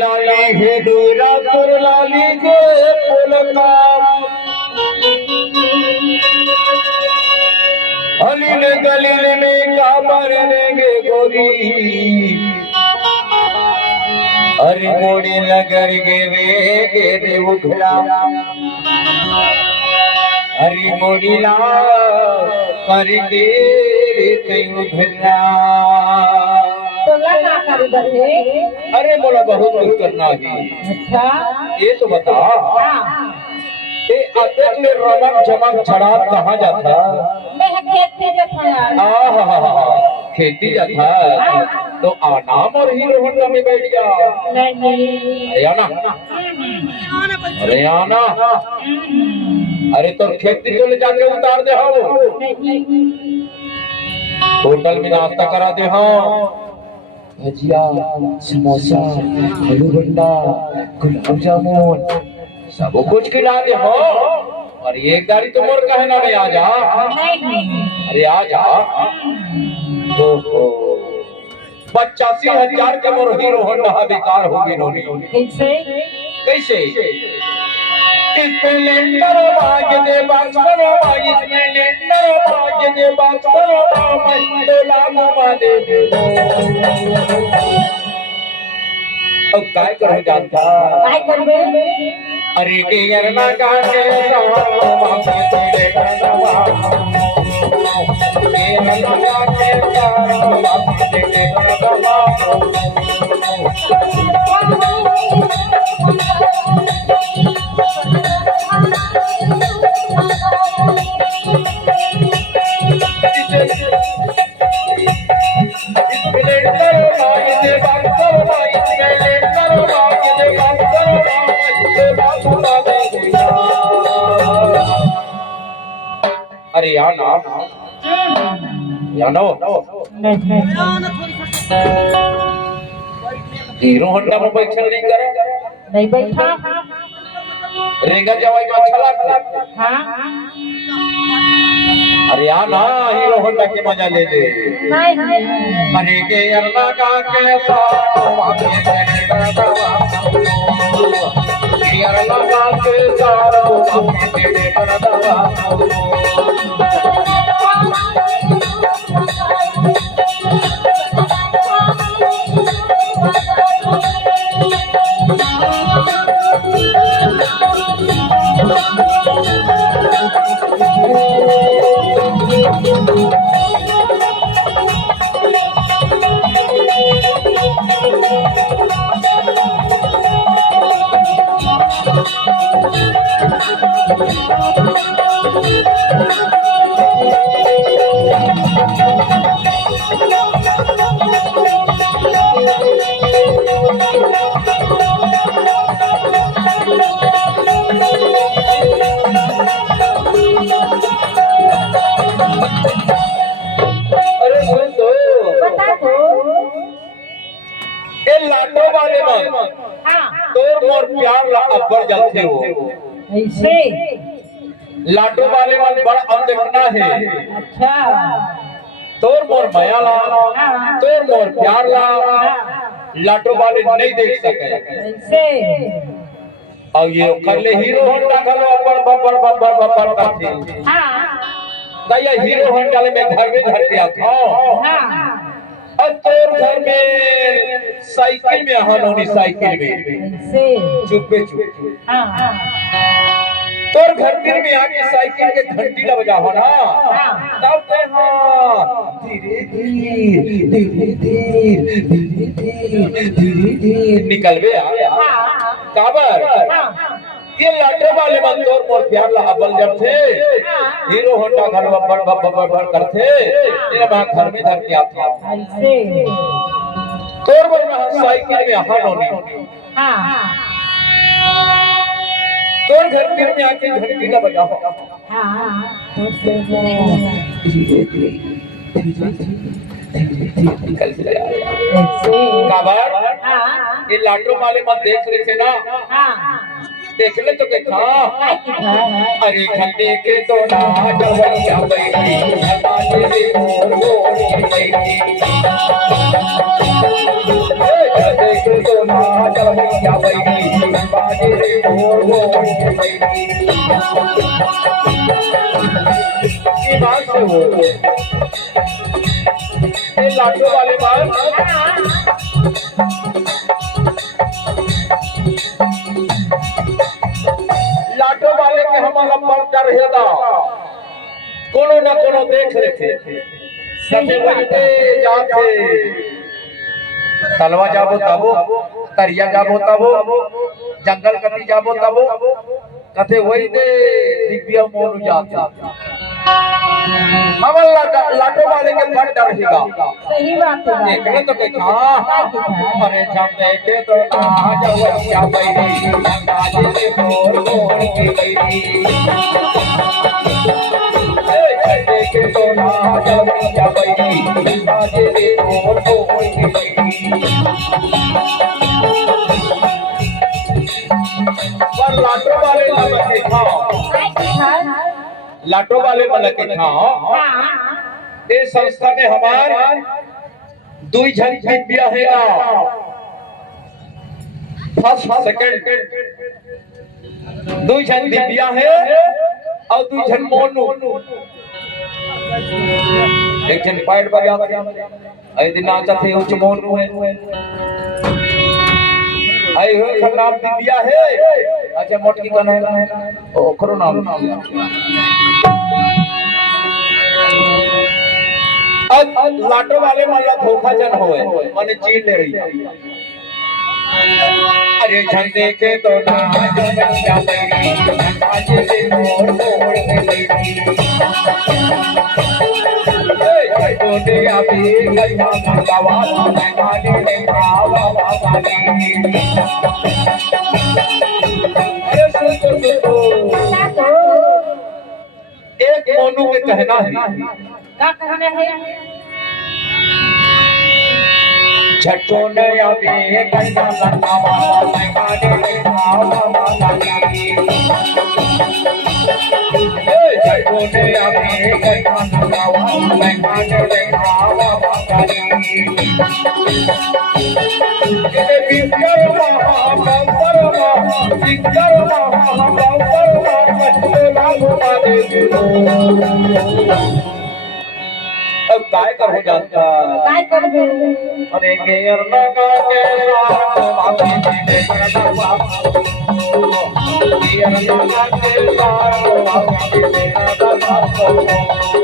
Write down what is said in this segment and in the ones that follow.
लाली हे दूरा तुर लाली के पुलका अलील गलील में काबर देंगे गोरी अरे मोड़ी नगर के वे देव घड़ा हरी मोड़ी ला कर दे कहीं घड़ा अरे बोला बहुत कुछ करना ही। अच्छा ये तो बता ये अतेक में रमक जमक झड़ात कहाँ जाता? खेती जाता तो आनाम और हीरो होंडा में बैठ जा। अरे आना अरे तो खेती तो ले जाके उतार दे हो होटल में नाश्ता करा दे हो भजिया समोसा आलू बंडा गुलाब जामुन सब कुछ खिला दे हो और ये गाड़ी तो मोर कहना में आ जा। अरे आ जा तो 85,000 के मोर हीरो होंडा बेकार होगी नोनी। कैसे स्प्लेंडर भाग दे बक्सर स्प्लेंडर भाग दे बक्सर मंडला घुमा दे अब काय कर जानता अरे के यरना का के सवारो मांगे तेरे करवा के यरना का के सवारो मांगे तेरे करवा अरे यानो हीरो होंडा में बैठल नहीं बैठा रेगा जवाई में अच्छा लगता। अरे आना हीरो होंडा के मजा ले ले अरे के अल्लाह का के साथ वाके तेरे करवा के अल्लाह का के साथ वाके तेरे करवा प्यार ला अब्बर जाते हो ऐसे लाडो वाले मन बड़ा अनदेखना है। अच्छा तोर मोर माया ला तोर मोर प्यार ला लाडो वाले नहीं देख सके ऐसे और ये कर ले हीरो होंडा घलो अब्बर बब्बर बब्बर बब्बर करते ये हीरो होंडा में घर में धर के आता और तोर घर में साइकिल में हानोनी साइकिल में चुप तोर घर में आके साइकिल के घंटी लग जा हो ना तब ते हाँ धीरे धीरे निकलवे आ काबर ये लाटो वाले मन तोर मोर प्यार ला अबल जब थे हीरो होंडा घर बब्बर बब्बर करते तेरे मां घर में धर के आता तोर मोर साइकिल में हानोनी तोर घर में आके घंटी का बजाओ निकल गया काबर ये लाटो वाले मत देख रहे थे ना देख ले तो देखा अरे घंटे के तो ना जवैया बैठी हमारे मोर बैठी घंटे के तो ना जवैया जावैया बैरी बाजे रे ढोल ढोल के बैरी ये बात से हो ये लाडो वाले बात लाडो वाले के हमारा पर कर हेदा कोनो ना कोनो देख रखे सके वहीते जाते तलवा जाबो तबो तरिया जाबो तबो जंगल कति जाबो तबो कथे वहीते दिव्य मोनु जाता हमल लाटो वाले के फट डर हेगा सही बात है एकने तो देखा अरे जाते के तो ना जवैया बैरी बाजे से बोल बोल के बैरी के तो ना जवैया बैरी बाजे रे ढोल ढोल के बैरी पर लाटो वाले मन के खाओ लाटो वाले मन के खाओ ये संस्था में हमार दुई जन दिव्या है फर्स्ट सेकंड दुई जन दिव्या है और दुई जन मोनू एक जन पाइट बजाते आई दिन नाचा थे उच मोनू है आई हो खराब दिव्या है अच्छा मोटकी कन है ओ करो नाम अब लाटो वाले माला धोखा जन होए माने चीन ले रही अरे झन देखे तो ना जवैया बैरी बाजे रे ढोल ढोल के बैरी ए कोटे आबी गया मंगवा मैं गाने में आवा गाने अरे सुन एक मोनू के कहना है क्या कहना है छठो नया बे गंगा लंगावा मैं गाने में आवा गाने छठो नया बे गंगा लंगावा मैं गाने में आवा गाने ये विद्यार महाबंदर विद्यार महाबंदर मछले लागो दे अब काय कर हो जाता काय करबे अरे गेर लगा के साथ माथे में करना बाप गेर लगा के साथ माथे में करना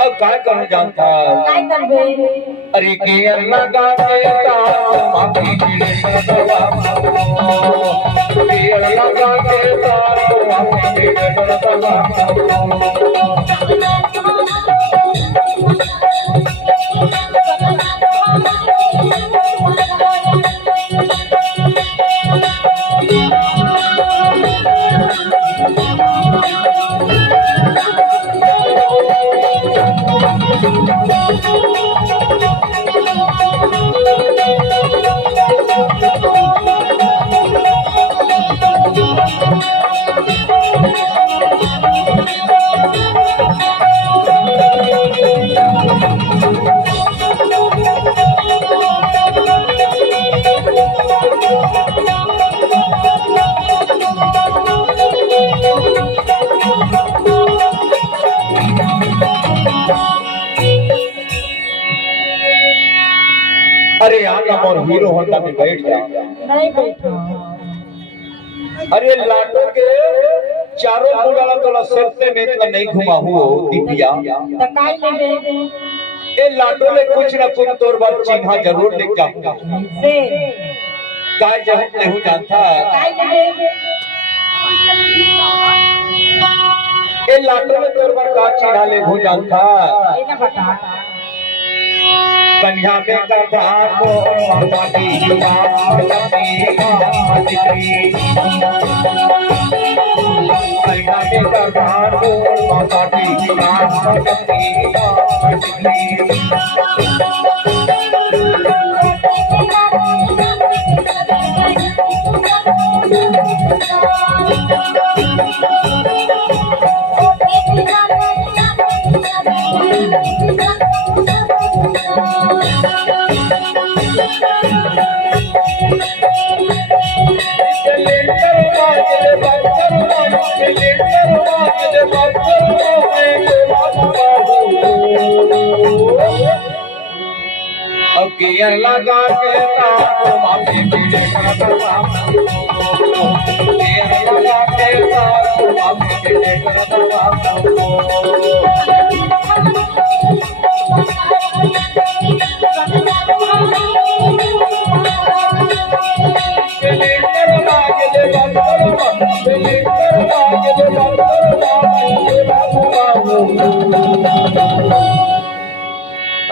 अब काय कर जानता काय करबे अरे के अल्लाह का देता माफी मिले सदवा के अल्लाह का देता माफी मिले सदवा अरे आगा और हीरो होंडा में बैठ जा। नहीं बैठो। अरे लाटो के चारों बुलाला तोला सेफ्ते में इतना नहीं घुमा हुआ दीपिया। तो काई ले दे ए लाटो में कुछ ना कुछ तोर बार चिन्हा जरूर लिख जाऊंगा। से काय जब नहीं जानता काई ले दे ए लाटो में तोर बार का चिन्हा ले हो जानता ये ना बता कन्या में कधार को माता की बात लपी माती कन्या में कधार को माता की बात लपी अगिया लगा के तारो माथे पीले करतवा अगिया लगा के तारो माथे पीले करतवा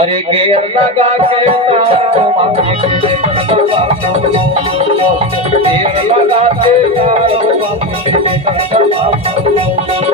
अरे गेर लगा के तारो माथे पीले करतवा गेर लगा के तारो माथे पीले करतवा